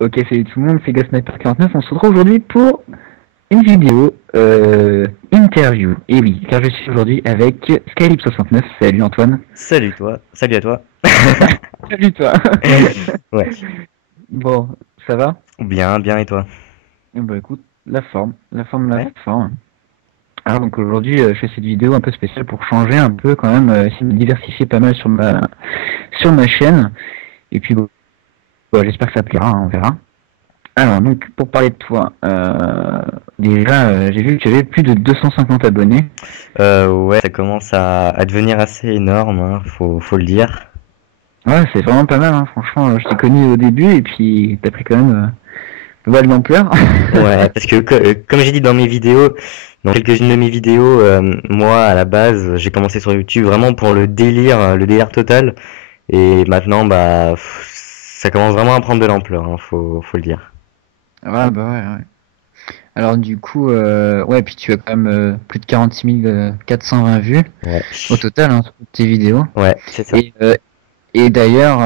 Ok, salut tout le monde, c'est GhostSniper49. On se retrouve aujourd'hui pour une vidéo interview. Et oui, car je suis aujourd'hui avec Skylib69. Salut Antoine. Salut toi, salut à toi. Salut toi. Ouais, Bon, ça va? bien, bien et toi? Bah écoute, la forme, la Ouais. forme. Alors donc aujourd'hui, je fais cette vidéo un peu spéciale pour changer un peu quand même, essayer de me diversifier pas mal sur ma chaîne. Et puis bon, j'espère que ça plaira, hein, on verra. Alors, donc, pour parler de toi, déjà, j'ai vu que tu avais plus de 250 abonnés. Ouais, ça commence à devenir assez énorme, hein, faut le dire. Ouais, c'est vraiment pas mal, hein. Franchement, je t'ai connu au début et puis t'as pris quand même pas mal d'ampleur. Ouais, parce que comme j'ai dit dans mes vidéos, dans quelques-unes de mes vidéos, moi à la base, j'ai commencé sur YouTube vraiment pour le délire total. Et maintenant, bah, ça commence vraiment à prendre de l'ampleur, hein, faut le dire. Ouais, bah ouais. Alors, du coup, ouais, puis tu as quand même plus de 46 420 vues Ouais, au total, hein, sur toutes tes vidéos. ouais, c'est ça. Et, euh, et d'ailleurs,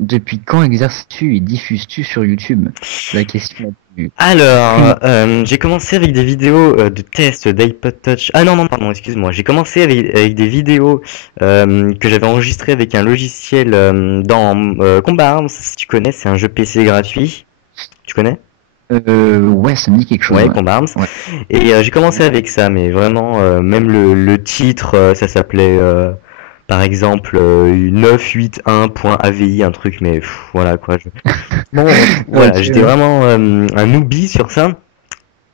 depuis quand exerces-tu et diffuses-tu sur YouTube? C'est la question la plus Alors, primordiale. j'ai commencé avec des vidéos de test d'iPod Touch. Ah non, non, pardon, excuse-moi. J'ai commencé avec des vidéos que j'avais enregistrées avec un logiciel dans Combat Arms, si tu connais, c'est un jeu PC gratuit. Tu connais? Ouais, ça me dit quelque chose, Ouais, ouais. Combat Arms. Ouais. Et j'ai commencé avec ça, mais vraiment, même le titre, ça s'appelait par exemple 981.avi, un truc, mais voilà quoi. Bon, Ok, voilà, j'étais ouais. vraiment un newbie sur ça.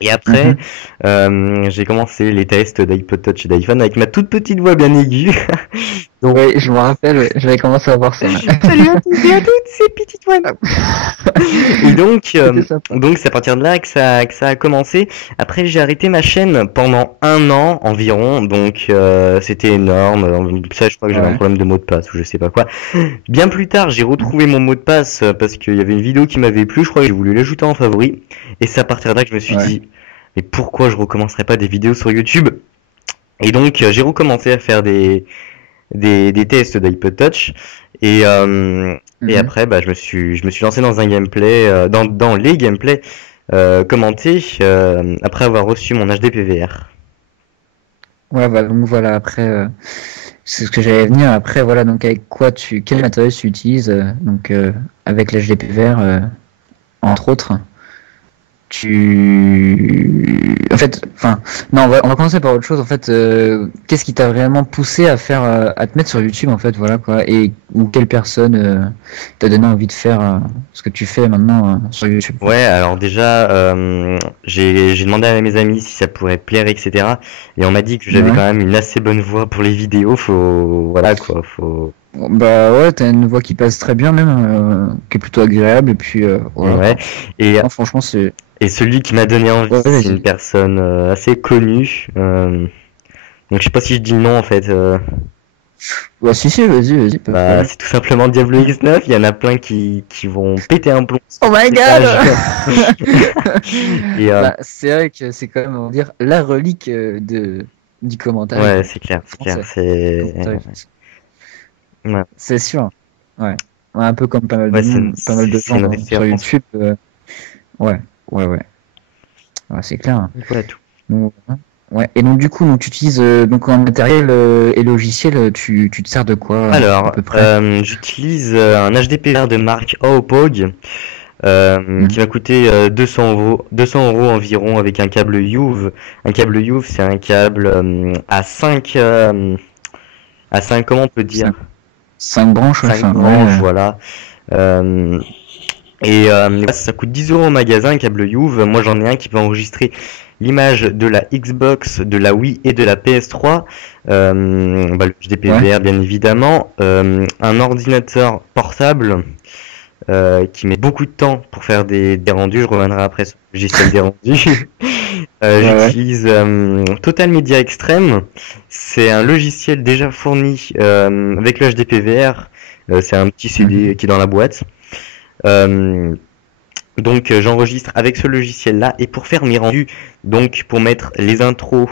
Et après, Mhm. j'ai commencé les tests d'iPod Touch et d'iPhone avec ma toute petite voix bien aiguë. Donc, Ouais, je me rappelle, ouais, j'avais commencé à voir ça. Ouais. salut à tous et à toutes, c'est Petite One. Et C'était sympa. donc c'est à partir de là que ça a commencé. Après, j'ai arrêté ma chaîne pendant un an environ, donc c'était énorme. Ça, je crois que j'avais un Ouais. problème de mot de passe ou je sais pas quoi. Bien plus tard, j'ai retrouvé mon mot de passe parce qu'il y avait une vidéo qui m'avait plu. Je crois que j'ai voulu l'ajouter en favori. Et c'est à partir de là que je me suis Ouais. dit, mais pourquoi je recommencerai pas des vidéos sur YouTube? Et donc j'ai recommencé à faire des tests d'iPod Touch et Mhm. après bah je me suis lancé dans un gameplay dans les gameplays commentés après avoir reçu mon HD PVR. Ouais, bah, donc voilà, après, c'est ce que j'allais venir. Après, voilà, donc avec quoi quel matériel tu utilises, donc avec l'HDPVR, entre autres. En fait, enfin, non, on va commencer par autre chose. En fait, qu'est-ce qui t'a vraiment poussé à faire, à te mettre sur YouTube, en fait, voilà quoi, et ou quelle personne t'a donné envie de faire ce que tu fais maintenant sur YouTube, quoi. Ouais, alors déjà j'ai demandé à mes amis si ça pourrait plaire, etc. Et on m'a dit que j'avais Ouais. quand même une assez bonne voix pour les vidéos. Faut voilà quoi, faut Bon, bah ouais, t'as une voix qui passe très bien même, qui est plutôt agréable, et puis voilà ouais. quoi. Et Non, franchement, c'est. et celui qui m'a donné envie, Ouais, c'est une vas-y. personne assez connue. Donc je sais pas si je dis le nom en fait. Bah si, si, vas-y, pas de Bah, problème. c'est tout simplement Diablo X9. Il y en a plein qui vont péter un plomb sur Oh my ce god! message. Et Bah, c'est vrai que c'est quand même, on va dire, la relique du commentaire ouais, c'est clair, c'est clair. français. C'est Commentaire français. ouais, C'est sûr. Ouais. Ouais, un peu comme pas mal de ouais, monde, pas mal de c'est gens une sur référence. YouTube. Ouais, ouais. Ouais, c'est clair. Donc, voilà tout. Donc, ouais. Et donc du coup, donc, tu utilises donc en matériel et logiciel, tu te sers de quoi à Alors, peu près? j'utilise un HDPR de marque Aopog qui Mhm. m'a coûté 200 euros environ avec un câble UV. Un câble UV, c'est un câble à 5 comment on peut dire? 5 branches, ouais, 5 enfin, branches, ouais. voilà. Euh, ouais, ça coûte 10 euros au magasin, un câble UV. Moi, j'en ai un qui peut enregistrer l'image de la Xbox, de la Wii et de la PS3. Bah, le Ouais. HDPVR, bien évidemment. Un ordinateur portable qui met beaucoup de temps pour faire des rendus. Je reviendrai après sur le logiciel des rendus. Ouais. J'utilise Total Media Extreme. C'est un logiciel déjà fourni avec le HDPVR. C'est un petit Mhm. CD qui est dans la boîte. Euh, donc j'enregistre avec ce logiciel-là et pour faire mes rendus, donc pour mettre les intros,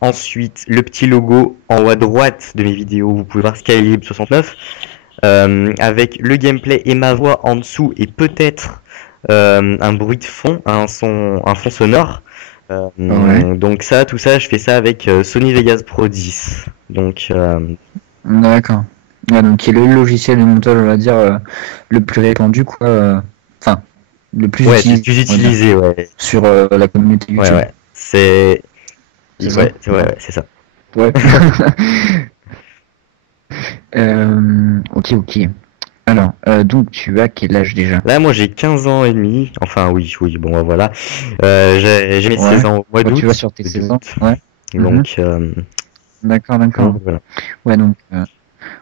ensuite le petit logo en haut à droite de mes vidéos, vous pouvez voir Skylib69. avec le gameplay et ma voix en dessous et peut-être un bruit de fond, un fond sonore. Donc tout ça, je fais ça avec Sony Vegas Pro 10. Donc D'accord. Ouais, donc qui est le logiciel de montage, on va dire, le plus répandu, quoi. Enfin, le plus utilisé, sur la communauté YouTube. Ouais. C'est ça. C'est ça. Ouais. Ok. Alors, donc tu as quel âge déjà? Là, moi j'ai 15 ans et demi. Enfin, oui, bon, voilà. J'ai mes 16 ans au mois d'août. Tu vas sur tes 16 ans, ouais. Donc, D'accord. Voilà. Ouais, donc,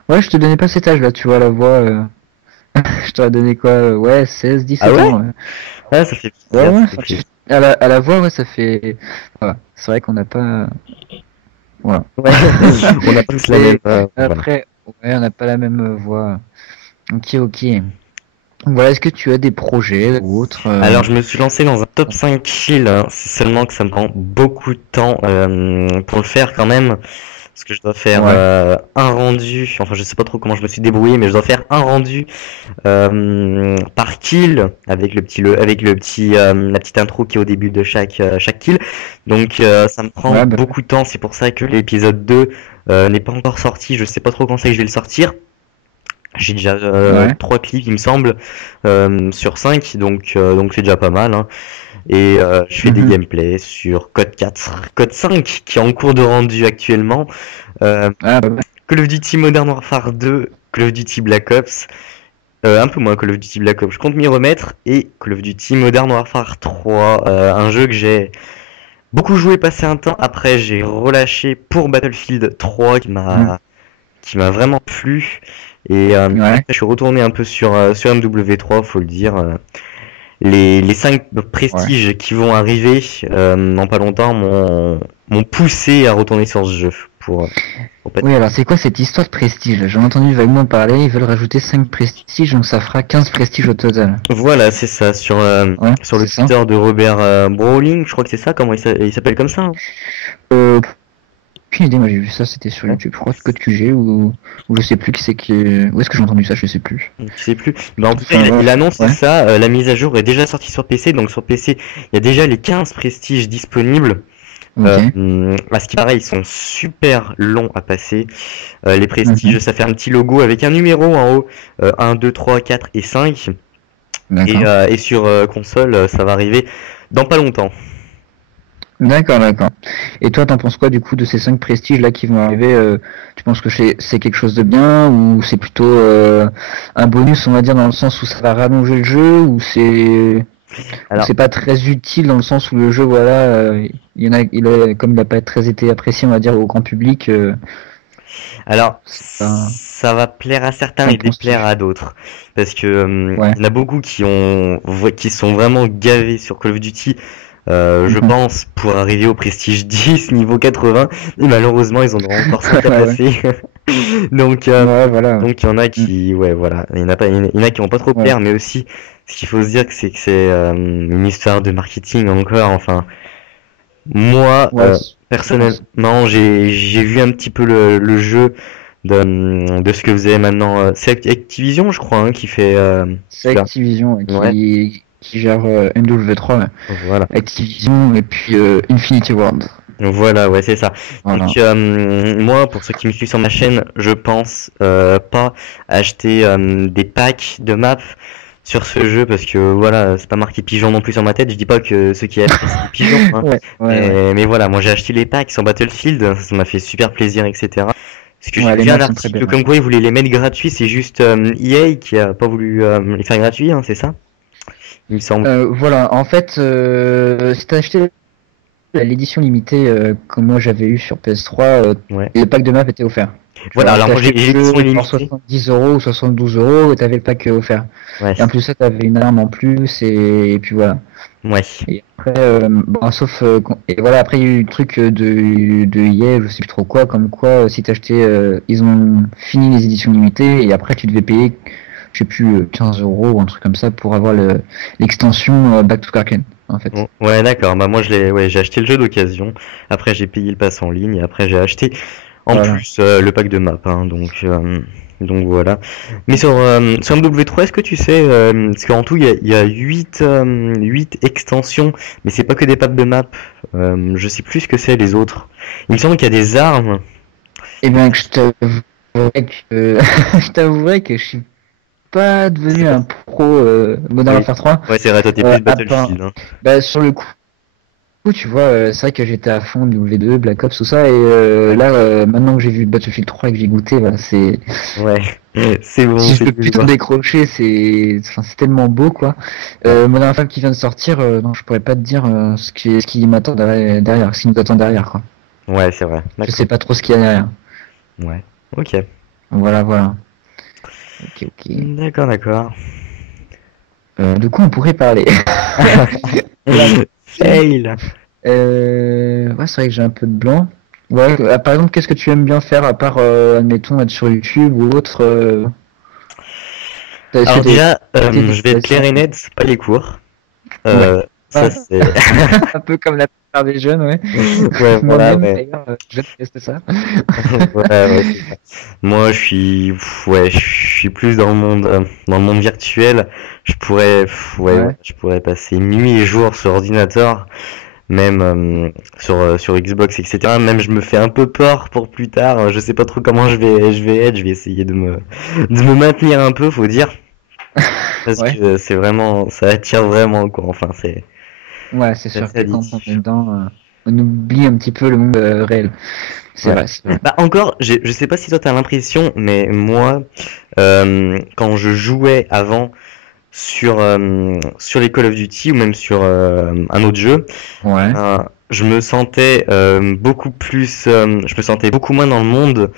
ouais, je te donnais pas cet âge là, tu vois, la voix. Je t'aurais donné quoi? Ouais, 16, 17 ans. Ouais. Ah, ça fait plaisir. À la voix, ouais, ça fait. Voilà. C'est vrai qu'on n'a pas. Voilà. Ouais. On a tous la même. Après, ouais, on n'a pas la même voix. Ok. Voilà, est-ce que tu as des projets ou autres Alors, je me suis lancé dans un top 5 kill, hein. C'est seulement que ça me prend beaucoup de temps pour le faire quand même. Parce que je dois faire un rendu, enfin je sais pas trop comment je me suis débrouillé, mais je dois faire un rendu par kill avec la petite intro qui est au début de chaque kill. Donc ça me prend beaucoup de temps, c'est pour ça que l'épisode 2 n'est pas encore sorti, je sais pas trop quand c'est que je vais le sortir. J'ai déjà 3 clips il me semble sur 5, donc c'est déjà pas mal, hein. Et je fais des gameplays sur Code 4, Code 5 qui est en cours de rendu actuellement, Call of Duty Modern Warfare 2, Call of Duty Black Ops, un peu moins Call of Duty Black Ops, je compte m'y remettre, et Call of Duty Modern Warfare 3, un jeu que j'ai beaucoup joué passé un temps, après j'ai relâché pour Battlefield 3 qui m'a vraiment plu, et après, je suis retourné un peu sur MW3, faut le dire. Les 5 prestiges qui vont arriver dans pas longtemps m'ont poussé à retourner sur ce jeu. Oui, alors c'est quoi cette histoire de prestige? J'en ai entendu vaguement parler, ils veulent rajouter 5 prestiges, donc ça fera 15 prestiges au total. Voilà, c'est ça, sur le Twitter de Robert Browning, je crois que c'est ça, comment il s'appelle comme ça, hein. Aucune idée, moi j'ai vu ça, c'était sur YouTube, je crois que Code QG ou je sais plus où est-ce que j'ai entendu ça, je sais plus. Bah, en tout cas, il annonce ça, la mise à jour est déjà sortie sur PC, donc sur PC, il y a déjà les 15 prestiges disponibles. À ce qui paraît, ils sont super longs à passer. Les prestiges, ça fait un petit logo avec un numéro en haut, 1, 2, 3, 4 et 5. Et sur console, ça va arriver dans pas longtemps. D'accord. Et toi, t'en penses quoi du coup de ces 5 prestiges là qui vont arriver? Tu penses que c'est quelque chose de bien ou c'est plutôt un bonus, on va dire, dans le sens où ça va rallonger le jeu, ou c'est pas très utile dans le sens où le jeu, voilà, comme il n'a pas très été apprécié, on va dire, au grand public. Alors, ça va plaire à certains et déplaire à d'autres, parce que il y en a beaucoup qui sont vraiment gavés sur Call of Duty. Je pense pour arriver au prestige 10 niveau 80, et malheureusement ils en auront encore 5 à passer. Donc il y en a qui il y en a qui vont pas trop plaire, mais aussi ce qu'il faut se dire c'est que c'est une histoire de marketing encore. Enfin, moi personnellement j'ai vu un petit peu le jeu de ce que vous avez maintenant. C'est Activision, je crois, hein, qui fait. C'est Activision qui gère MW3, voilà. Activision et puis Infinity Ward. Voilà, c'est ça. Voilà. Donc moi, pour ceux qui me suivent sur ma chaîne, je pense pas acheter des packs de maps sur ce jeu, parce que voilà, c'est pas marqué pigeon non plus sur ma tête. Je dis pas que ceux qui achètent c'est pigeon, hein. Mais voilà, moi j'ai acheté les packs sur Battlefield, ça m'a fait super plaisir, etc. Parce que j'ai vu un article comme quoi ils voulaient les mettre gratuits, c'est juste EA qui a pas voulu les faire gratuits, hein, c'est ça? Il me semble. Voilà, en fait, si t'as acheté l'édition limitée que moi j'avais eu sur PS3, le pack de map était offert. Voilà, alors moi j'ai l'édition limitée. 70 € ou 72 € et t'avais le pack offert. Et en plus ça, t'avais une arme en plus et puis voilà. Et après, sauf et voilà, après il y a eu le truc de EA, je sais plus trop quoi, comme quoi si t'achetais, ils ont fini les éditions limitées et après tu devais payer, je sais plus, 15 € ou un truc comme ça pour avoir l'extension Back to Karken, en fait. Ouais, d'accord. Bah moi j'ai acheté le jeu d'occasion. Après j'ai payé le pass en ligne et après j'ai acheté En Voilà. plus, le pack de map, hein, donc voilà. Mais sur MW3, est-ce que tu sais, parce qu'en tout, il y a 8 extensions, mais c'est pas que des packs de map. Je sais plus ce que c'est les autres. Il me semble qu'il y a des armes. Eh bien, je t'avouerais que je t'avouerais que je suis pas devenu un pro Modern Oui. Warfare 3. Ouais, c'est vrai, toi t'es plus À part, Battlefield, hein. bah, sur le coup, tu vois, c'est vrai que j'étais à fond W2, Black Ops, tout ça, et là, maintenant que j'ai vu Battlefield 3 et que j'ai goûté, bah, c'est, Ouais, c'est bon, si je c'est peux du plutôt lourd. décrocher, enfin, c'est tellement beau, quoi. Ouais, Modern Warfare qui vient de sortir, non, je pourrais pas te dire ce qui m'attend derrière, ce qui nous attend derrière, quoi. ouais, c'est vrai. Je sais D'accord. pas trop ce qu'il y a derrière. Ouais. Ok. Voilà, voilà. Ok, ok. D'accord, d'accord. De quoi on pourrait parler? Fail. Ouais, c'est vrai que j'ai un peu de blanc. Ouais, par exemple, qu'est-ce que tu aimes bien faire à part, admettons, être sur YouTube ou autre est-ce que Alors t'es déjà, des je vais être clair passions? et net, c'est pas les cours. Ouais. Ça Ouais. c'est. Un peu comme la plupart des jeunes, ouais. Ouais, voilà, Moi-même, ouais. d'ailleurs, je déteste ça. Ouais, ouais, c'est ça. Moi, ouais, je suis plus dans le monde virtuel. Ouais, Ouais. je pourrais passer nuit et jour sur ordinateur, même sur Xbox, etc. Même je me fais un peu peur pour plus tard. Je sais pas trop comment je vais être. Je vais essayer de me maintenir un peu, faut dire, parce Ouais. que c'est vraiment, ça attire vraiment, quoi. Enfin, Ouais, c'est c'est sûr assez que quand on est addictif. dedans, on oublie un petit peu le monde réel. C'est Ouais. vrai, c'est vrai. Bah encore, je sais pas si toi t'as l'impression, mais moi, quand je jouais avant sur les Call of Duty ou même sur un autre jeu, Ouais. je me sentais je me sentais beaucoup moins dans le monde,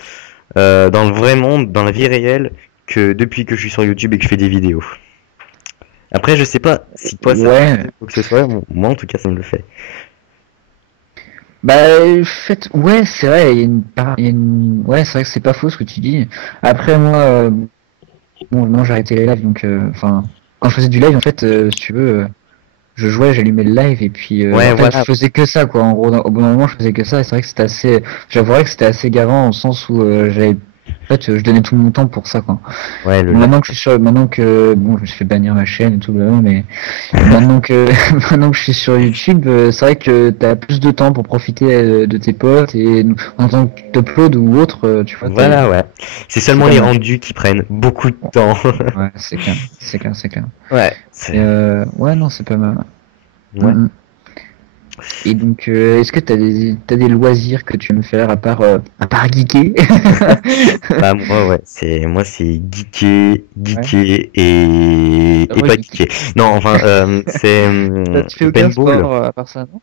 dans le vrai monde, dans la vie réelle, que depuis que je suis sur YouTube et que je fais des vidéos. Après, je sais pas si toi ça te Ouais. fait quoi que ce soit, moi en tout cas ça me le fait. Bah, en fait, ouais, c'est vrai, ouais, c'est vrai que c'est pas faux ce que tu dis. Après, moi, bon, non, j'ai arrêté les lives, donc, enfin, quand je faisais du live, en fait, si tu veux, je jouais, j'allumais le live, et puis, Ouais, en fait, je voilà. faisais que ça, quoi. En gros, au bon moment, je faisais que ça, et c'est vrai que j'avouerais que c'était assez gavant, au sens où en fait, je donnais tout mon temps pour ça, quoi. Ouais, le Bon, live. maintenant que, bon, je me suis fait bannir ma chaîne et tout, blablabla, mais maintenant que, maintenant que je suis sur YouTube, c'est vrai que t'as plus de temps pour profiter de tes potes et en tant que tu uploads ou autre, tu vois, Voilà, ouais. C'est c'est seulement pas les mal. rendus qui prennent beaucoup de temps. Ouais, c'est clair, c'est clair, c'est clair. Ouais, Et c'est. ouais, non, c'est pas mal. Ouais. Mm, mm. Et donc, est-ce que t'as des loisirs que tu aimes faire à part geeker? Bah moi ouais, c'est geeker, Ouais, geeker et pas geeker. geeker. Non, enfin c'est Tu fais le aucun paintball. sport à part ça, non?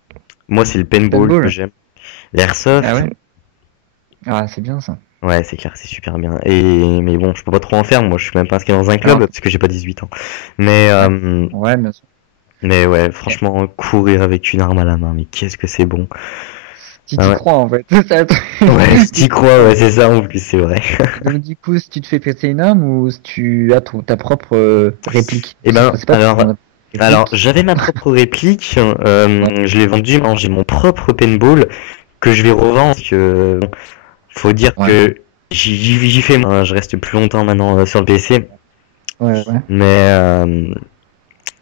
Moi c'est le paintball que Paintball? j'aime. Ah L'airsoft, ouais? Ah, c'est bien ça. ouais c'est clair, c'est super bien. Et mais bon, je peux pas trop en faire. Moi, je suis même pas inscrit dans un club Alors, parce que j'ai pas 18 ans. Mais ouais, ouais, bien sûr. mais ouais, franchement, courir avec une arme à la main, mais qu'est-ce que c'est bon. Si Ah t'y ouais. crois en fait, c'est ça le truc. Ouais, si t'y crois, ouais, c'est ça en plus, c'est vrai. Donc du coup, si tu te fais péter une arme ou si tu as ta propre réplique. Et ben, C'est pas ton alors, réplique. j'avais ma propre réplique, Ouais. je l'ai vendue, maintenant j'ai mon propre paintball que je vais revendre parce que bon, faut dire Ouais. que j'y fais, hein, je reste plus longtemps maintenant sur le PC, Ouais, ouais. mais euh,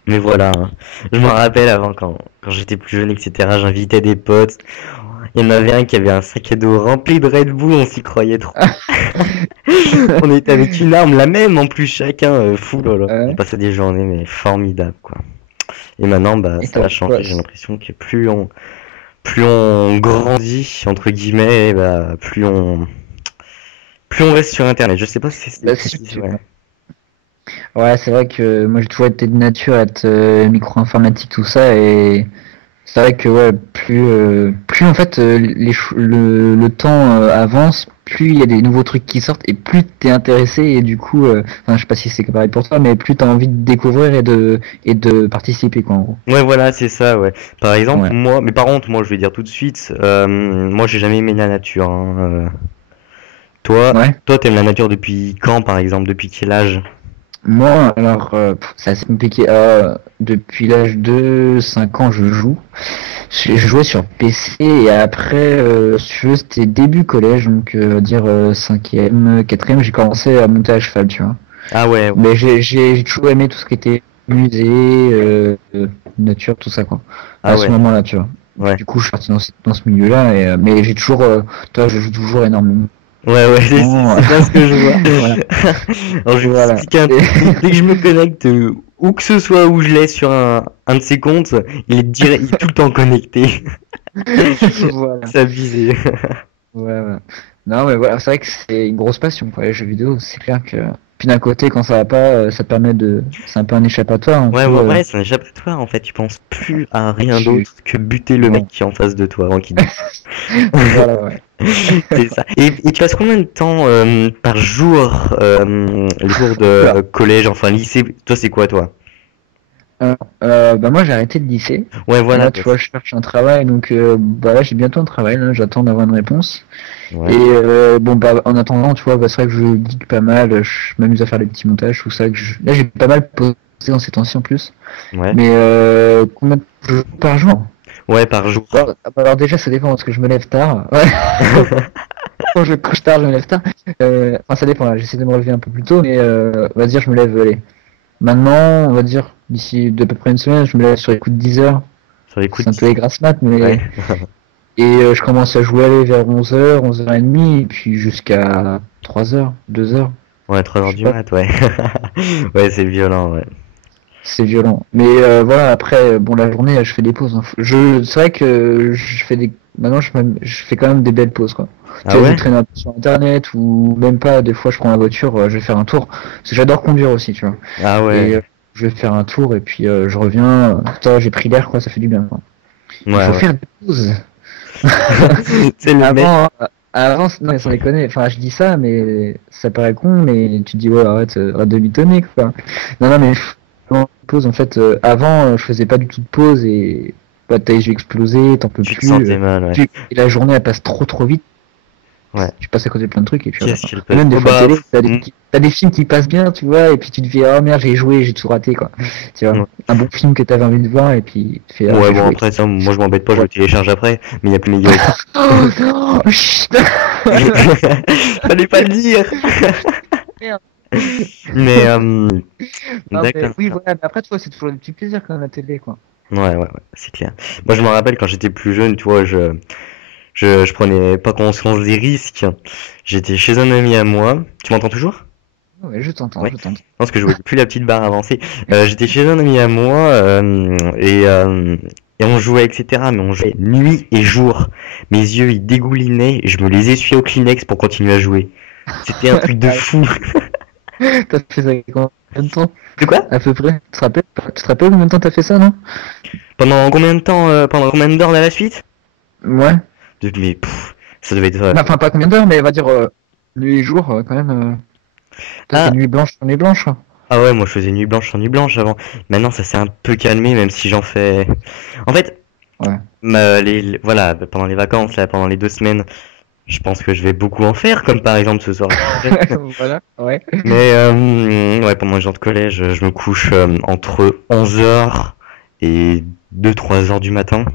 mais voilà, hein. Je me rappelle avant quand j'étais plus jeune, etc. J'invitais des potes, il y en avait un qui avait un sac à dos rempli de Red Bull, on s'y croyait trop. On était avec une arme, la même en plus chacun, fou là là. On Ouais. passait des journées mais formidables quoi. Et maintenant, bah, Et ça a t'en changé. quoi? J'ai l'impression que plus on grandit entre guillemets, bah, plus on reste sur Internet. Je sais pas si Bah, c'est c'est vrai. sûr. Ouais, c'est vrai que moi j'ai toujours été de nature à être micro-informatique, tout ça, et c'est vrai que ouais, plus en fait le temps avance, plus il y a des nouveaux trucs qui sortent et plus t'es intéressé et du coup, enfin je sais pas si c'est pareil pour toi, mais plus t'as envie de découvrir et de participer quoi en gros. Ouais, voilà, c'est ça, ouais. Par exemple, Ouais. moi, mais par contre, moi, je vais dire tout de suite, moi, j'ai jamais aimé la nature, hein. Ouais. Toi, t'aimes la nature depuis quand, par exemple, depuis quel âge? Moi alors c'est assez compliqué. Depuis l'âge de 5 ans je joue Je jouais sur PC et après, si tu veux, c'était début collège, donc dire 5e, 4e, j'ai commencé à monter à cheval, tu vois. Ah ouais, Mais j'ai toujours aimé tout ce qui était musée, nature, tout ça, quoi. ah À ce ouais, moment-là, tu vois. ouais. Du coup, je suis parti dans ce milieu-là, mais j'ai toujours, toi, je joue toujours énormément. Ouais, ouais, Bon, c'est bien ce que je vois. voilà. Alors, je vais Voilà. t'expliquer un truc. Dès que je me connecte, où que ce soit où je l'ai sur un de ses comptes, il est tout le temps connecté. Voilà. C'est abusé. Ouais, ouais. Non, mais voilà, c'est vrai que c'est une grosse passion, quoi, les jeux vidéo. C'est clair que. Puis d'un côté, quand ça va pas, ça te permet de. C'est un peu un échappatoire, un Ouais, peu. ouais, ouais, c'est un échappatoire en fait. Tu penses plus à rien Tu... d'autre que buter le Ouais. mec qui est en face de toi avant qu'il Voilà, ouais. C'est ça. Et tu passes combien de temps par jour, les jours Oula. de collège, enfin lycée? Toi, c'est quoi, toi? Bah moi, j'ai arrêté le lycée. Ouais, Et voilà. là, tu vois, je cherche un travail, donc bah là, j'ai bientôt un travail, là, j'attends d'avoir une réponse. Et Ouais. bon, bah en attendant, tu vois, bah, c'est vrai que je geek pas mal, je m'amuse à faire des petits montages, tout ça. Là, j'ai pas mal posé dans ces temps-ci en plus. Ouais. Mais combien de jours par jour? Ouais, par jour. Alors déjà, ça dépend parce que je me lève tard. Ouais. Quand je couche tard, je me lève tard. Enfin, ça dépend. Là, j'essaie de me relever un peu plus tôt, mais on va dire, je me lève. Allez. Maintenant, on va dire d'ici d'à peu près une semaine, je me lève sur les coups de 10 heures. Sur les coups C'est un peu les grasses mat, mais Ouais. et je commence à jouer aller vers 11 heures, 11h30, et puis jusqu'à 3 heures, 2 heures. Ouais, 3 Je heures sais du pas. mat, ouais. Ouais, c'est violent, ouais. C'est violent. Mais voilà, après, bon, la journée, je fais des pauses, hein. C'est vrai que je fais des. Maintenant, je fais quand même des belles pauses, quoi. Tu Ah sais, je ouais? traîne un peu sur Internet ou même pas. Des fois, je prends la voiture, je vais faire un tour. Parce que j'adore conduire aussi, tu vois. Ah ouais. Et je vais faire un tour et puis je reviens. Putain, j'ai pris l'air, quoi. Ça fait du bien, quoi. Il Ouais, faut ouais. faire des pauses. C'est le mec. Avant, non, sans déconner. Enfin, je dis ça, mais ça paraît con, mais tu te dis, ouais, arrête de mitonner, quoi. Non, non, mais pause, en fait, avant, je faisais pas du tout de pause et bah, t'as les yeux explosés, t'en peux Tu te plus. sentais mal, ouais. Et la journée, elle passe trop vite. Ouais. Tu passes à côté de plein de trucs et puis voilà, Qu'est-ce quoi. qu'il Et peut... même des Oh fois, bah... télé, t'as des films qui passent bien, tu vois, et puis tu te dis, oh merde, j'ai joué, j'ai tout raté, quoi. Tu vois, Ouais. un bon film que t'avais envie de voir et puis tu fais, ah, Ouais, j'ai bon, joué. après ça, moi je m'embête pas, je Ouais. le télécharge après, mais il y a plus méga écran. Oh non, chut. Fallait pas le dire. Merde. Mais, Non, mais d'accord. oui, voilà, mais après, tu vois, c'est toujours des petits plaisirs quand même la télé, quoi. Ouais, ouais, ouais, c'est clair. Moi, je me rappelle quand j'étais plus jeune, tu vois, je prenais pas conscience des risques. J'étais chez un ami à moi. Tu m'entends toujours? Ouais, je t'entends, Ouais. je t'entends. Je pense que je voyais plus la petite barre avancée. J'étais chez un ami à moi et on jouait, etc. Mais on jouait nuit et jour. Mes yeux, ils dégoulinaient et je me les essuyais au Kleenex pour continuer à jouer. C'était un truc de fou. T'as fait ça combien de temps? De quoi? À peu près? Tu te rappelles combien de temps t'as fait ça, non? Pendant combien de temps, pendant combien d'heures à la suite? Ouais. Mais ça devait être. Enfin, pas combien d'heures, mais on va dire nuit et jour, quand même. Toi, c'est Ah, nuit blanche sur nuit blanche, quoi. ah ouais, moi je faisais nuit blanche sur nuit blanche avant. Maintenant ça s'est un peu calmé, même si j'en fais. En fait, Ouais. voilà, pendant les vacances, là, pendant les 2 semaines, je pense que je vais beaucoup en faire, comme par exemple ce soir. Voilà, ouais. Mais ouais, pendant les jours de collège, je me couche entre 11 heures et 2-3 heures du matin.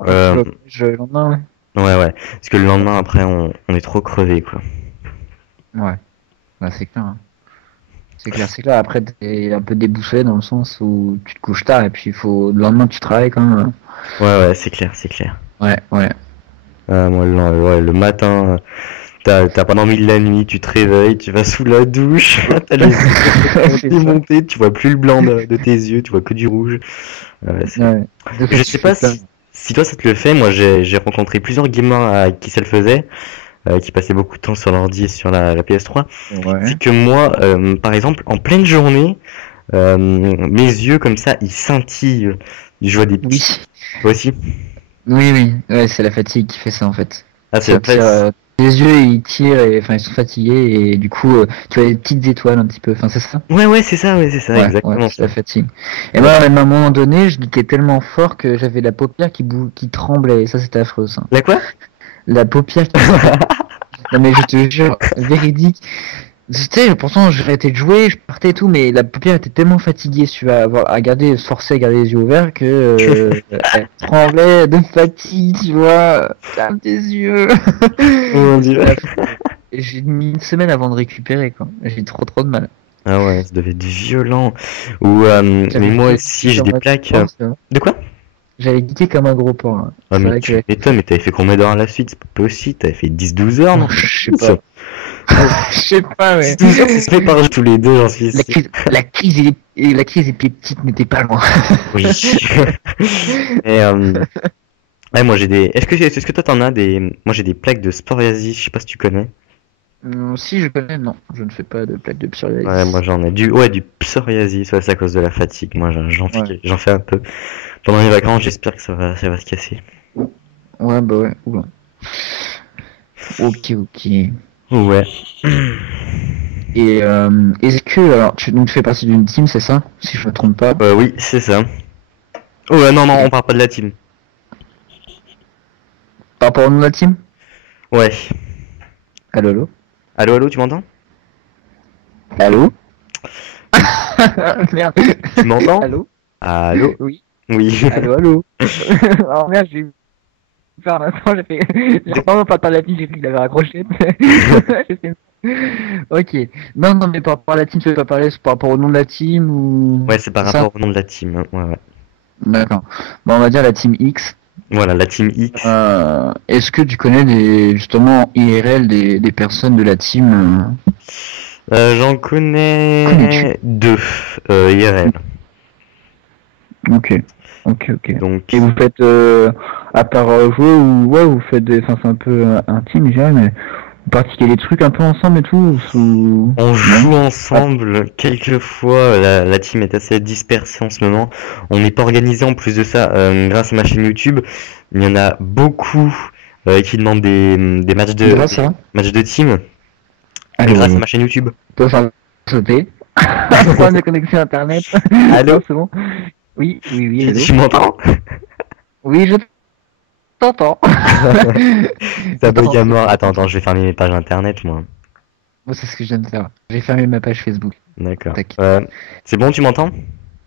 Tu Euh, vas au collège le lendemain, ouais, ouais, parce que le lendemain après, on est trop crevé, quoi. ouais. Ouais, bah, c'est clair, hein. C'est clair, c'est clair. Après, t'es un peu déboussolé dans le sens où tu te couches tard et puis le lendemain, tu travailles quand même. Ouais, ouais, c'est clair, c'est clair. Ouais, ouais. Moi, ouais, le matin, t'as pas dormi de la nuit, tu te réveilles, tu vas sous la douche, t'as les yeux C'est ça. démontés, tu vois plus le blanc de tes yeux, tu vois que du rouge. Ouais. Je sais pas si toi ça te le fait, moi j'ai rencontré plusieurs gamers à qui ça le faisait, qui passaient beaucoup de temps sur l'ordi et sur la PS3. Ouais. C'est que moi, par exemple, en pleine journée, mes yeux comme ça, ils scintillent. Je vois des Oui. petits... Toi aussi? Oui, oui. Ouais, c'est la fatigue qui fait ça en fait. Ah, c'est Ça en fait... tire, les yeux ils tirent et enfin ils sont fatigués et du coup tu as des petites étoiles un petit peu. Enfin c'est ça? Ouais, c'est ça, Ouais, exactement c'est ça. la fatigue. Et Ouais. moi, même à un moment donné, je geekais tellement fort que j'avais la paupière qui tremblait. Et ça, c'était affreux, ça. La quoi? La paupière qui tremblait. Non, mais je te jure, véridique. C'était, pourtant, j'ai arrêté de jouer, je partais et tout, mais la paupière était tellement fatiguée, se forcer à garder les yeux ouverts que elle tremblait de fatigue, tu vois. Ferme tes yeux. Oh mon Dieu. Et j'ai mis une semaine avant de récupérer, quoi. J'ai eu trop de mal. Ah ouais, ça devait être violent. Ou mais moi aussi j'ai des plaques. De quoi? J'avais geeké comme un gros porc. Hein. Ah C'est mais vrai tu que m'étonnes, mais t'avais fait combien d'heures à la suite? C'est pas possible, t'avais fait 10-12 heures, non? je sais pas. Je sais pas, mais 10-12 heures, ça se fait par jour tous les deux, j'en suis sûr. la crise épileptique n'était pas loin. Oui. Et ouais, moi j'ai des. Est-ce que toi t'en as des. Moi j'ai des plaques de psoriasis, je sais pas si tu connais. Si je connais, non, je ne fais pas de plaque de psoriasis. Ouais, moi j'en ai du psoriasis, ouais, c'est à cause de la fatigue. Moi j'en fais un peu. Pendant les vacances, j'espère que ça va se casser. Ouais, bah ouais, oula. Ok. Ouais. Et est-ce que, alors, donc tu fais partie d'une team, c'est ça? Si je me trompe pas. Oui, c'est ça. Oh non, on parle pas de la team. Par rapport au nom de la team? Ouais. Allô? Allô, tu m'entends? Allô? Merde. Tu m'entends? Allô? Allô? Oui. Oui. Allô? Oh merde, j'ai eu peur un instant, j'ai vraiment pas entendu la team, j'ai cru qu'il avait raccroché. Ok. Non, mais par rapport à la team, tu veux pas parler, c'est par rapport au nom de la team ou... Ouais, c'est par C'est ça? rapport au nom de la team. Hein. Ouais. D'accord. Bon, on va dire la team X. Voilà, la team X. Est-ce que tu connais justement IRL des personnes de la team J'en connais Connais-tu? deux IRL. Ok. Donc, Et vous faites, à part jouer ou ouais, vous faites enfin c'est un peu intime, je dirais, mais vous pratiquez des trucs un peu ensemble et tout on joue ensemble quelquefois. La team est assez dispersée en ce moment. On n'est pas organisé en plus de ça. Grâce à ma chaîne YouTube, il y en a beaucoup qui demandent des matchs matchs de team. Allô, Grâce à ma chaîne YouTube. peut faire sauter. Problème de connexion internet. Allô? Non, c'est bon. Oui, allô. Tu m'entends? Oui, je t'entends. Ça bug à mort. Attends, je vais fermer mes pages internet, moi. Moi, c'est ce que je viens de faire. J'ai fermé ma page Facebook. D'accord. Tac. C'est bon, tu m'entends?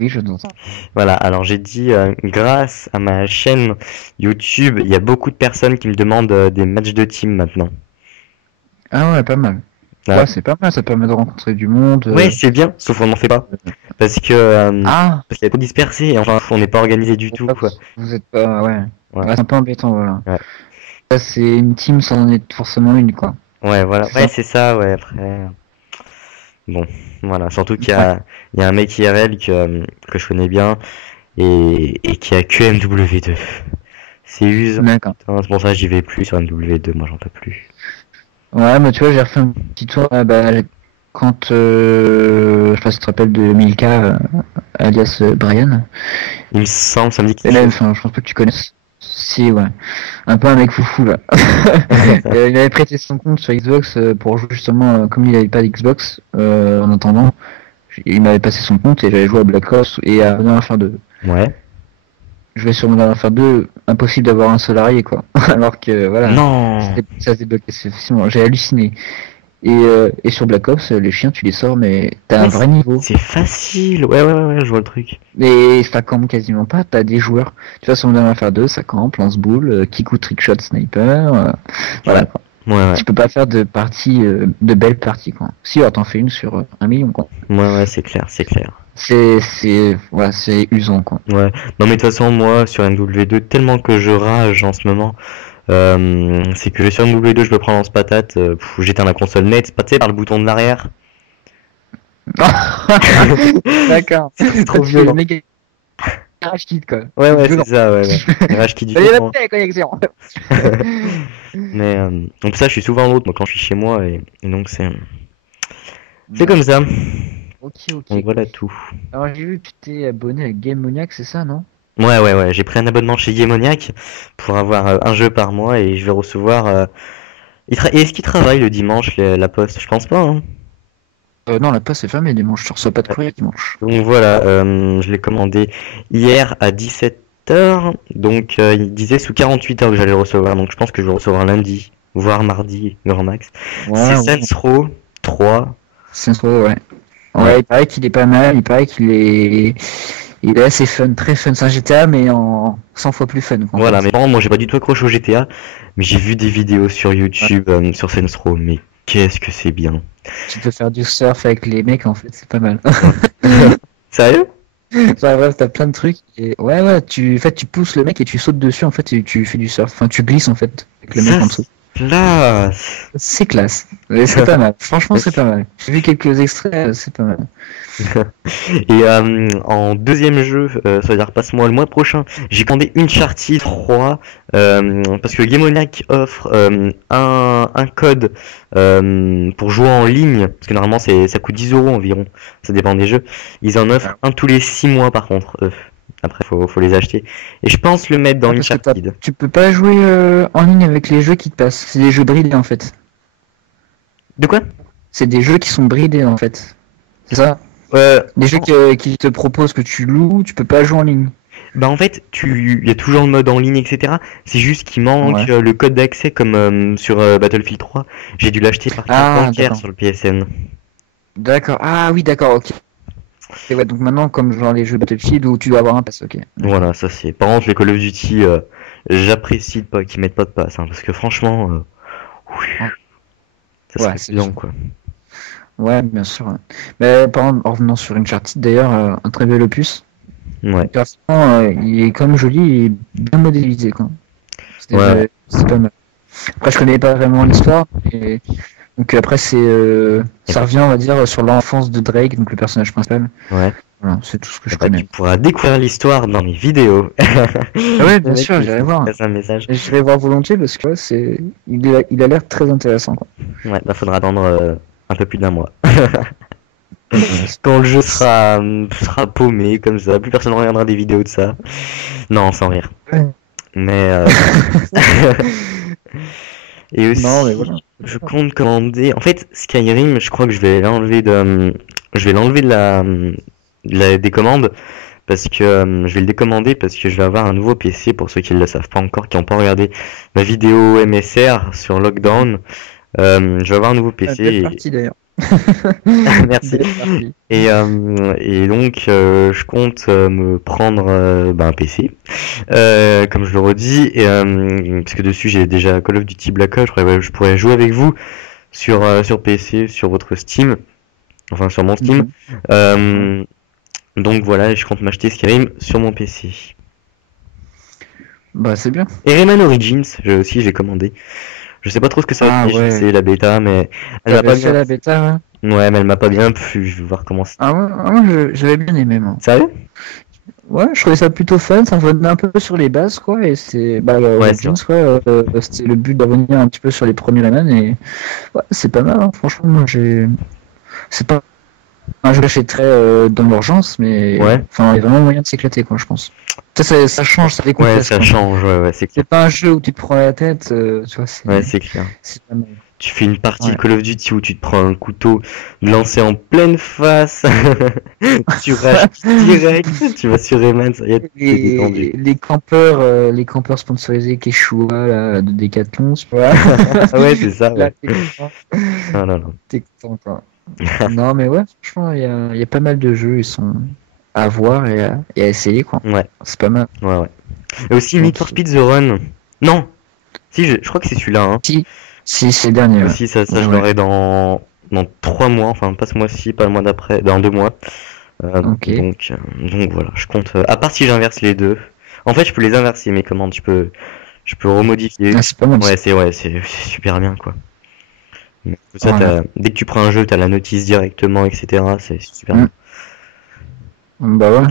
Oui, je t'entends. Voilà, alors j'ai dit, grâce à ma chaîne YouTube, il y a beaucoup de personnes qui me demandent des matchs de team maintenant. Ah ouais, pas mal. Ah. Ouais, c'est pas mal, ça permet de rencontrer du monde. Ouais, c'est bien, sauf qu'on n'en fait pas. Parce qu'il est trop dispersé, et enfin, on n'est pas organisé du tout, quoi. Vous êtes pas, ouais. Ouais. Ouais, c'est un peu embêtant, voilà. Ouais. Ça, c'est une team sans en être forcément une, quoi. Ouais, voilà. C'est Ouais, ça. c'est ça, ouais, après. Bon, voilà. Surtout qu'il y a un mec IRL que je connais bien et qui a que MW2. C'est usant. D'accord. C'est pour ça que j'y vais plus sur MW2, moi j'en peux plus. Ouais, mais tu vois, j'ai refait un petit tour, quand, je sais pas si tu te rappelles de Milka, alias Brian. Il me semble, ça me dit Et là, enfin, je pense pas que tu connaisses. Si, ouais. Un peu un mec foufou, là. Il avait prêté son compte sur Xbox pour jouer justement, comme il avait pas d'Xbox, en attendant, il m'avait passé son compte et j'avais joué à Black Ops et à Modern Warfare 2. Ouais. Je vais sur Modern Warfare 2, impossible d'avoir un salarié, quoi. Alors que, voilà. Non. Ça se débloquait facilement. J'ai halluciné. Et sur Black Ops, les chiens, tu les sors, mais t'as un vrai niveau. C'est facile. Ouais, je vois le truc. Mais ça campe quasiment pas, t'as des joueurs. Tu vois, sur Modern Warfare 2, ça campe, lance-boule, kick ou trickshot sniper, voilà quoi. Ouais. Tu peux pas faire de parties, de belles parties quoi. Si, alors t'en fais une sur 1 million quoi. Ouais, c'est clair. Voilà, c'est usant quoi. Ouais. Non mais de toute façon, moi, sur MW2, tellement que je rage en ce moment, c'est que sur MW2, je me prends lance-patate, j'éteins la console net, c'est pas, tu sais, par le bouton de l'arrière. D'accord. C'est trop violent. Rage kit quoi. Ouais, c'est ça, ouais. Rage kit violent. Connexion. Mais donc ça, je suis souvent l'autre, moi, quand je suis chez moi, et donc c'est comme ça. Ok. Donc voilà tout. Alors j'ai vu que tu t'es abonné à Game Maniac, c'est ça, non? Ouais. J'ai pris un abonnement chez Gamoniac pour avoir un jeu par mois et je vais recevoir. Est-ce qu'il travaille le dimanche, la poste? Je pense pas. Hein. Non, la poste est fermée dimanche, tu reçois pas de courrier dimanche. Donc voilà, je l'ai commandé hier à 17h. Donc il disait sous 48 heures que j'allais le recevoir. Donc je pense que je vais le recevoir lundi, voire mardi, grand max. C'est Saints Row 3. Saints Row, ouais. Ouais. Ouais, il paraît qu'il est pas mal, il paraît il est assez fun, très fun. C'est un GTA, mais en 100 fois plus fun, quoi, en Voilà, fait. mais par contre, moi j'ai pas du tout accroché au GTA, mais j'ai vu des vidéos sur Ouais. YouTube sur Saints Row, mais qu'est-ce que c'est bien. Tu peux faire du surf avec les mecs, en fait, c'est pas mal. Sérieux? Enfin, bref, t'as plein de trucs. Et ouais, en fait, tu pousses le mec et tu sautes dessus, en fait, et tu fais du surf. Enfin, tu glisses, en fait, avec le Ça, mec en dessous. c'est classe. C'est classe. Et c'est pas mal. Franchement, c'est pas mal. J'ai vu quelques extraits, c'est pas mal. Et en deuxième jeu, ça veut dire passe-moi le mois prochain, j'ai commandé Uncharted 3 parce que Gamoniac offre un code pour jouer en ligne, parce que normalement ça coûte 10 € environ, ça dépend des jeux. Ils en offrent un tous les 6 mois par contre. Après faut les acheter. Et je pense le mettre dans Parce que Uncharted. tu peux pas jouer en ligne avec les jeux qui te passent. C'est des jeux bridés, en fait. De quoi? C'est des jeux qui sont bridés, en fait. C'est ça? Des jeux qui te proposent que tu loues, tu peux pas jouer en ligne. Bah en fait, il y a toujours le mode en ligne, etc. C'est juste qu'il manque Ouais. le code d'accès comme sur Battlefield 3. J'ai dû l'acheter par carte Ah, bancaire d'accord. sur le PSN. D'accord. Ah oui, d'accord, ok. Et ouais, donc maintenant, comme genre les jeux Battlefield où tu dois avoir un pass, ok. Voilà, ça c'est. Par contre, les Call of Duty, j'apprécie pas qu'ils mettent pas de passe, hein, parce que franchement, oui, ça Ouais, serait c'est bien sûr. quoi. Ouais, bien sûr. Ouais. Mais par exemple, en revenant sur Uncharted, d'ailleurs, un très bel opus. Ouais, Graphiquement, il est comme joli et bien modélisé, quoi. ouais, C'est pas mal. Après, je connais pas vraiment l'histoire. Donc après, ça revient, on va dire, sur l'enfance de Drake, donc le personnage principal. ouais. Voilà, c'est tout ce que Et je bah, tu connais. pourras découvrir l'histoire dans mes vidéos. Ah ouais, bien Le mec sûr, qui j'irai voir. passe un message. Et j'irai voir volontiers parce que ouais, il a l'air très intéressant, quoi. Ouais, bah faudra attendre un peu plus d'un mois. Ouais, Quand le jeu sera paumé comme ça, plus personne ne regardera des vidéos de ça. Non, sans rire. ouais. Mais et Non, mais aussi, voilà. je compte commander. En fait, Skyrim, je crois que je vais l'enlever des commandes parce que je vais le décommander parce que je vais avoir un nouveau PC pour ceux qui ne le savent pas encore, qui n'ont pas regardé ma vidéo MSR sur Lockdown. Je vais avoir un nouveau PC. Belle partie d'ailleurs. Merci. Belle partie. Et donc, je compte me prendre un PC, comme je le redis, parce que dessus j'ai déjà Call of Duty Black Ops, je pourrais jouer avec vous sur PC, sur votre Steam, enfin sur mon Steam. Donc voilà, je compte m'acheter Skyrim sur mon PC. Bah, c'est bien. Et Rayman Origins, j'ai commandé. Je sais pas trop ce que ça va Ah donner, j'ai ouais. essayé la bêta, mais elle m'a T'avais pas fait bien. la bêta, ouais. Ouais, mais elle m'a pas bien plu, je vais voir comment c'est. Ah ouais, j'avais bien aimé, moi. Sérieux? Ouais, je trouvais ça plutôt fun, ça revenait un peu sur les bases, quoi, et Ouais, c'est Origins, quoi, c'était le but de revenir un petit peu sur les premiers Rayman, et ouais, c'est pas mal, hein, franchement, c'est pas un jeu que j'achèterais dans l'urgence, mais Ouais. enfin, il y a vraiment moyen de s'éclater, quoi, je pense. Ça change, ça Ouais, décompresse, ça quoi. change, ouais, c'est clair. C'est pas un jeu où tu te prends la tête, tu vois, Ouais, c'est clair. c'est pas mal. Tu fais une partie Ouais. Call of Duty où tu te prends un couteau lancé en pleine face, tu rages direct, tu vas sur Rayman, ça y est, t'es détendu. Les campeurs sponsorisés Quechua, là, de Decathlon, tu vois. Ah ouais, c'est ça, Là, ouais. Non, non, non. t'es content, quoi. Non, mais ouais, franchement, il y a pas mal de jeux, ils sont à voir et à essayer, quoi. Ouais, C'est pas mal. ouais, ouais. Et aussi Need for Speed The Run. Non, si, je crois que c'est celui-là, hein. Si, c'est le dernier, ouais. Aussi, ça je Ouais. l'aurai dans 3 mois, enfin pas ce mois-ci, pas le mois d'après, dans 2 mois. Ok. Donc voilà, je compte. À part si j'inverse les deux. En fait, je peux les inverser mes commandes. Je peux remodifier. Ah, c'est pas mal. C'est super bien quoi. Mais tout ça, Voilà. dès que tu prends un jeu, t'as la notice directement, etc. C'est super bien. Bah ouais.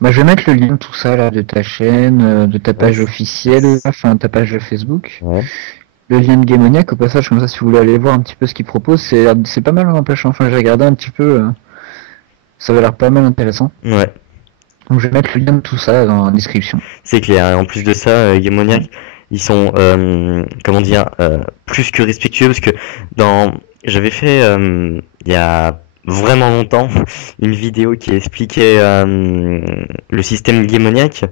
Bah, je vais mettre le lien de tout ça, là, de ta chaîne, de ta page Ouais. officielle, enfin, ta page Facebook. Ouais. Le lien de Gamoniac, au passage, comme ça, si vous voulez aller voir un petit peu ce qu'il propose, c'est pas mal, n'empêche. Enfin, j'ai regardé un petit peu, ça va l'air pas mal intéressant. Ouais. Donc, je vais mettre le lien de tout ça dans la description. C'est clair. Et en plus de ça, Gamoniac, ils sont, comment dire, plus que respectueux parce que j'avais fait il y a vraiment longtemps une vidéo qui expliquait le système Gamoniac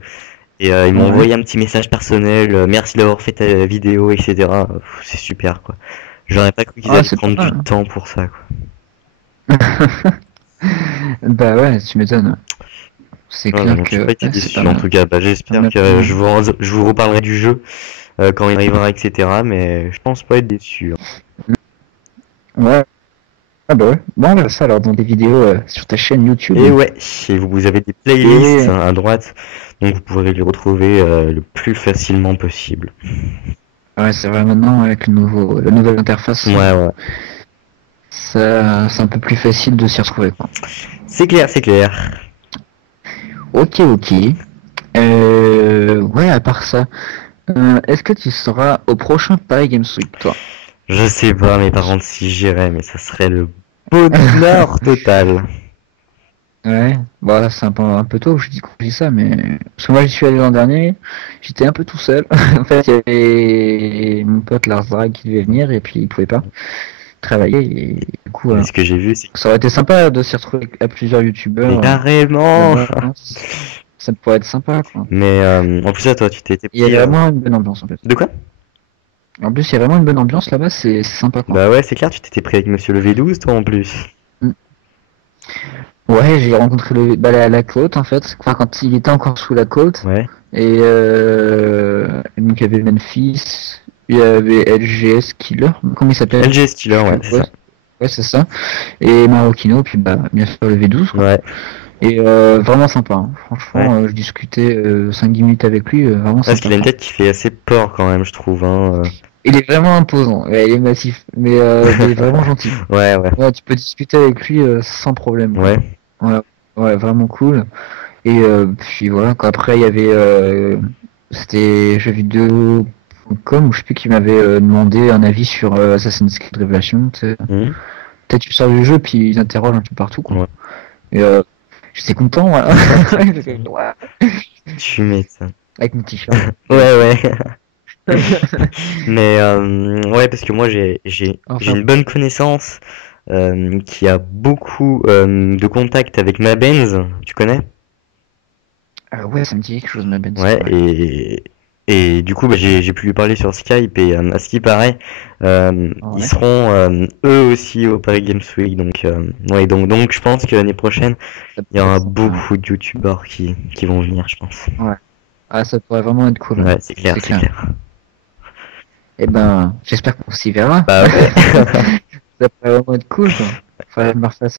et ils m'ont Ouais. envoyé un petit message personnel, merci d'avoir fait ta vidéo, etc. C'est super quoi. J'aurais pas cru qu'ils Ah, allaient c'est prendre pas du mal. temps pour ça quoi. Bah ouais, tu m'étonnes. C'est Non, clair non, que j'ai pas été ouais, c'est déçu pas en mal. tout cas. Bah, Pas j'espère mal, pas que mal. je vous reparlerai du jeu quand il arrivera, etc. Mais je pense pas être déçu, hein. Ouais, ah bah ouais. Bon, on verra ça alors dans des vidéos sur ta chaîne YouTube. Et ouais, et vous avez des playlists Et à droite, donc vous pourrez les retrouver le plus facilement possible. ouais, c'est vrai maintenant avec la nouvelle interface, Ouais, ouais. ça, c'est un peu plus facile de s'y retrouver, quoi. C'est clair, c'est clair. Ok, ok. Ouais, à part ça, est-ce que tu seras au prochain Paris Games Week, toi? Je sais pas, mes parents si j'irais, mais ça serait le bonheur total. Ouais, bon là c'est un peu tôt, je dis ça, mais parce que moi j'y suis allé l'an dernier, j'étais un peu tout seul. En fait, il y avait mon pote Lars Drag qui devait venir et puis il pouvait pas travailler et du coup Mais ce que j'ai vu, c'est ça aurait été sympa de s'y retrouver à plusieurs mais youtubeurs carrément. là-bas. Ça pourrait être sympa quoi. Mais en plus, là, toi, tu t'étais Il y a pris. vraiment une bonne ambiance en fait. De quoi? En plus, il y a vraiment une bonne ambiance là-bas, c'est sympa quoi. Bah ouais, c'est clair, tu t'étais pris avec Monsieur le V12, toi, en plus. Mm. Ouais, j'ai rencontré la côte en fait, enfin quand il était encore sous la côte. Ouais. Et donc il y avait Memphis, il y avait LGS Killer, comment il s'appelle? LG Steeler, ouais, c'est Ouais, ça. ouais c'est ça. Et Marocchino, puis bah bien sûr le V12 quoi. Ouais. Et vraiment sympa, hein. Ouais. Franchement, je discutais 5-10 minutes avec lui, vraiment Parce sympa qu'il a une quoi. tête qui fait assez peur quand même, je trouve, hein. Il est vraiment imposant, ouais, il est massif, mais il est vraiment gentil. Ouais, ouais. Ouais, tu peux discuter avec lui sans problème quoi. Ouais. Ouais, ouais, vraiment cool. Et puis voilà, quoi. Après il y avait c'était jeuxvideo.com ou je sais plus qui m'avait demandé un avis sur Assassin's Creed Révélation. Tu sais. Mhm. Peut-être tu sors du jeu puis ils interrogent un peu partout quoi. Ouais. Et j'étais content voilà. Ouais. Tu m'étonnes. Avec mon t-shirt. Ouais, ouais. Mais ouais, parce que moi j'ai Enfin, une bonne connaissance qui a beaucoup de contacts avec ma Benz, tu connais? ouais, ça me dit quelque chose ma Benz. Ouais, Ouais. et du coup bah, j'ai pu lui parler sur Skype et à ce qui paraît ils Ouais. seront eux aussi au Paris Games Week, donc ouais, donc je pense que l'année prochaine Ça il y pourrait aura être sympa. beaucoup de youtubeurs qui vont venir, je pense. Ouais. Ah, ça pourrait vraiment être cool. Ouais. Ouais, c'est clair, C'est c'est clair. clair. Et ben, j'espère qu'on s'y verra. Bah ouais. Ça pourrait vraiment être cool quoi. Faudrait que je me refasse